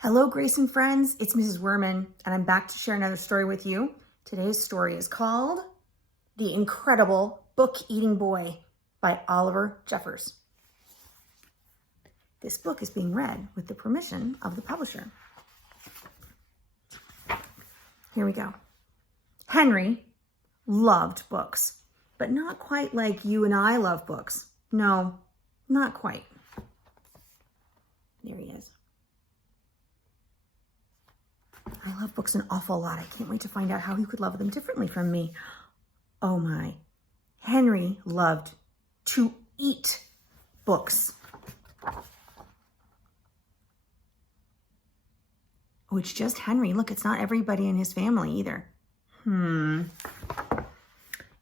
Hello, Grayson friends. It's Mrs. Wurman, and I'm back to share another story with you. Today's story is called The Incredible Book-Eating Boy by Oliver Jeffers. This book is being read with the permission of the publisher. Here we go. Henry loved books, but not quite like you and I love books. No, not quite. There he is. I love books an awful lot. I can't wait to find out how he could love them differently from me. Oh my. Henry loved to eat books. Oh, it's just Henry. Look, it's not everybody in his family either.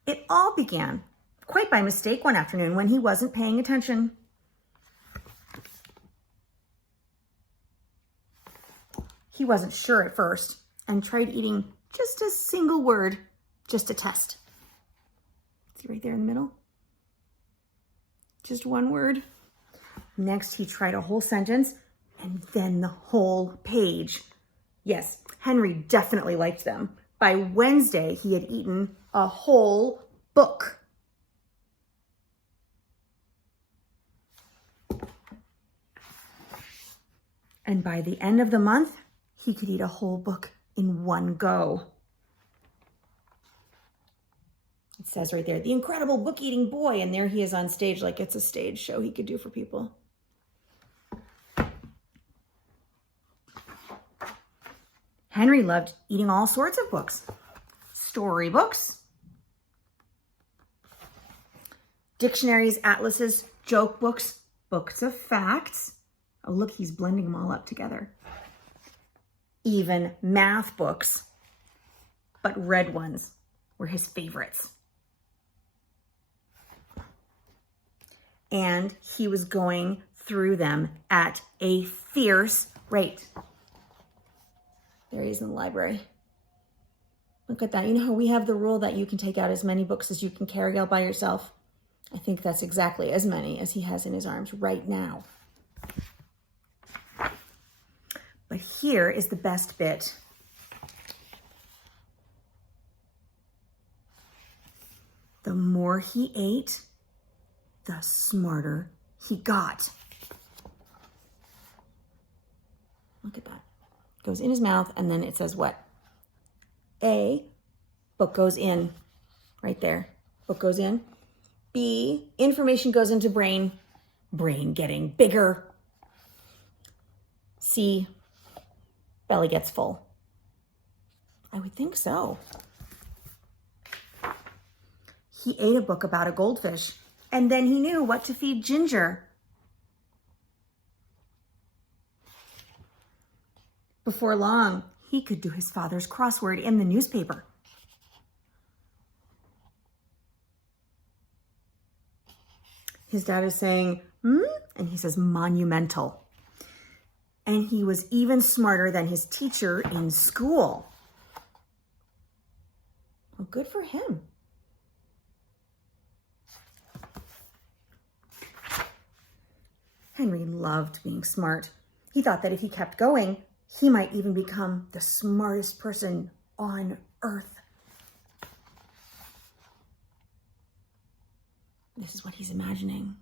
It all began quite by mistake one afternoon when he wasn't paying attention. He wasn't sure at first and tried eating just a single word, just a test. See right there in the middle? Just one word. Next, he tried a whole sentence and then the whole page. Yes, Henry definitely liked them. By Wednesday, he had eaten a whole book. And by the end of the month, he could eat a whole book in one go. It says right there, the incredible book-eating boy, and there he is on stage like it's a stage show he could do for people. Henry loved eating all sorts of books. Storybooks, dictionaries, atlases, joke books, books of facts. Oh, look, he's blending them all up together. Even math books, but red ones were his favorites. And he was going through them at a fierce rate. There he is in the library. Look at that. You know how we have the rule that you can take out as many books as you can carry out by yourself? I think that's exactly as many as he has in his arms right now. But here is the best bit. The more he ate, the smarter he got. Look at that. Goes in his mouth, and then it says what? A, book goes in. Right there. Book goes in. B, information goes into brain. Brain getting bigger. C, belly gets full. I would think so. He ate a book about a goldfish, and then he knew what to feed Ginger. Before long, he could do his father's crossword in the newspaper. His dad is saying, and he says, monumental. And he was even smarter than his teacher in school. Well, good for him. Henry loved being smart. He thought that if he kept going, he might even become the smartest person on earth. This is what he's imagining.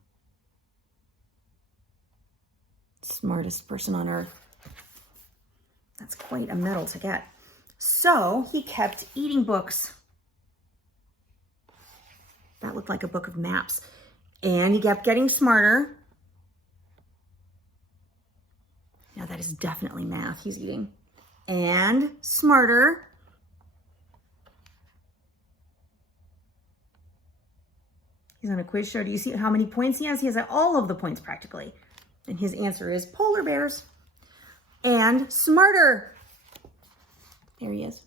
Smartest person on earth. That's quite a medal to get. So he kept eating books. That looked like a book of maps. And he kept getting smarter. Now that is definitely math he's eating. And smarter. He's on a quiz show. Do you see how many points he has? He has all of the points practically. And his answer is polar bears. And smarter. There he is.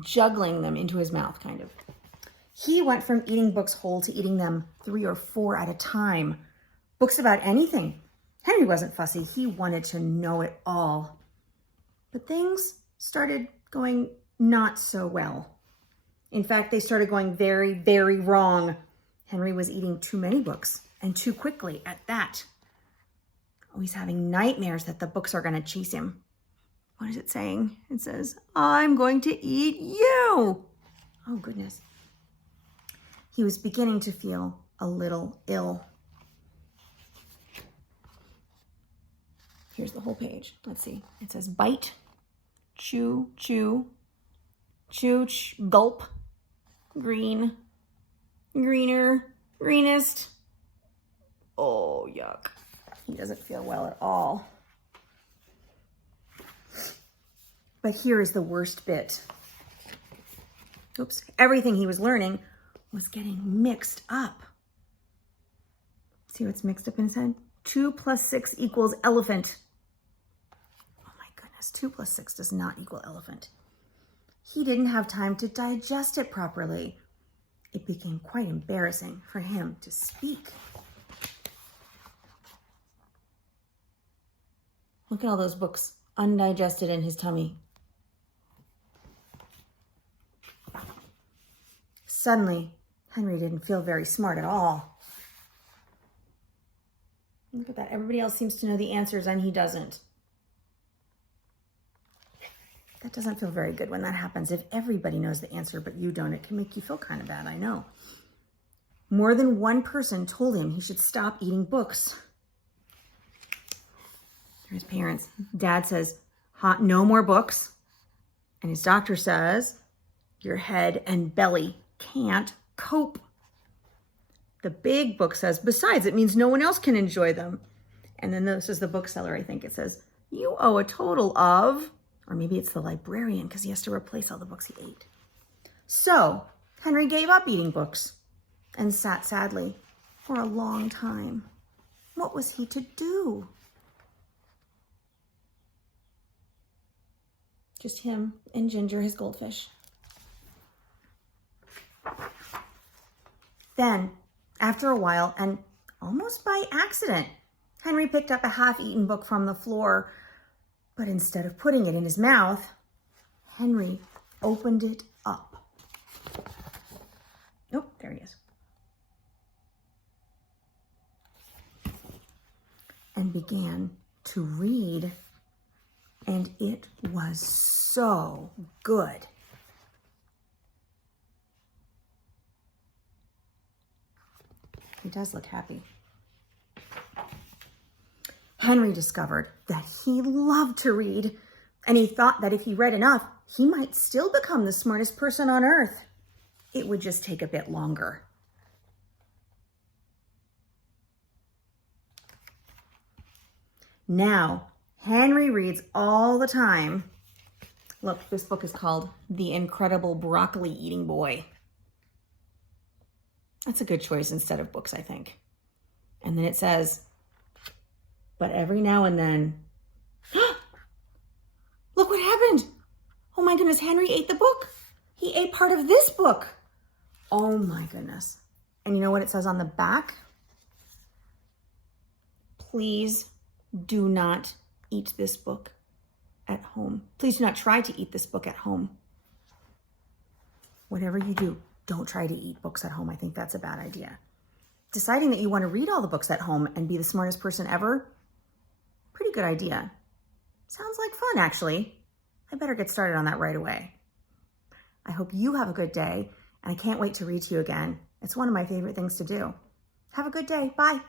Juggling them into his mouth, kind of. He went from eating books whole to eating them 3 or 4 at a time. Books about anything. Henry wasn't fussy. He wanted to know it all. But things started going not so well. In fact, they started going very, very wrong. Henry was eating too many books, and too quickly at that. Oh, he's having nightmares that the books are going to chase him. What is it saying? It says, I'm going to eat you. Oh, goodness. He was beginning to feel a little ill. Here's the whole page. Let's see. It says bite, chew, chew, chew, gulp, green, greener, greenest. Oh, yuck. He doesn't feel well at all. But here is the worst bit. Oops. Everything he was learning was getting mixed up. See what's mixed up in his head? 2 + 6 equals elephant. Oh my goodness, 2 + 6 does not equal elephant. He didn't have time to digest it properly. It became quite embarrassing for him to speak. Look at all those books undigested in his tummy. Suddenly, Henry didn't feel very smart at all. Look at that. Everybody else seems to know the answers and he doesn't. That doesn't feel very good when that happens. If everybody knows the answer but you don't, it can make you feel kind of bad, I know. More than one person told him he should stop eating books. His parents. Dad says, no more books. And his doctor says, your head and belly can't cope. The big book says, besides, it means no one else can enjoy them. And then this is the bookseller, I think. It says, you owe a total of, or maybe it's the librarian because he has to replace all the books he ate. So Henry gave up eating books and sat sadly for a long time. What was he to do? Just him and Ginger, his goldfish. Then, after a while, and almost by accident, Henry picked up a half-eaten book from the floor, but instead of putting it in his mouth, Henry opened it up. Oh, there he is. And began to read. And it was so good. He does look happy. Henry discovered that he loved to read, and he thought that if he read enough, he might still become the smartest person on earth. It would just take a bit longer. Now, Henry reads all the time. Look, this book is called The Incredible Broccoli Eating Boy. That's a good choice instead of books, I think. And then it says, but every now and then, look what happened. Oh my goodness, Henry ate the book. He ate part of this book. Oh my goodness. And you know what it says on the back? Please do not eat this book at home. Please do not try to eat this book at home. Whatever you do, don't try to eat books at home. I think that's a bad idea. Deciding that you want to read all the books at home and be the smartest person ever, pretty good idea. Sounds like fun, actually. I better get started on that right away. I hope you have a good day, and I can't wait to read to you again. It's one of my favorite things to do. Have a good day. Bye.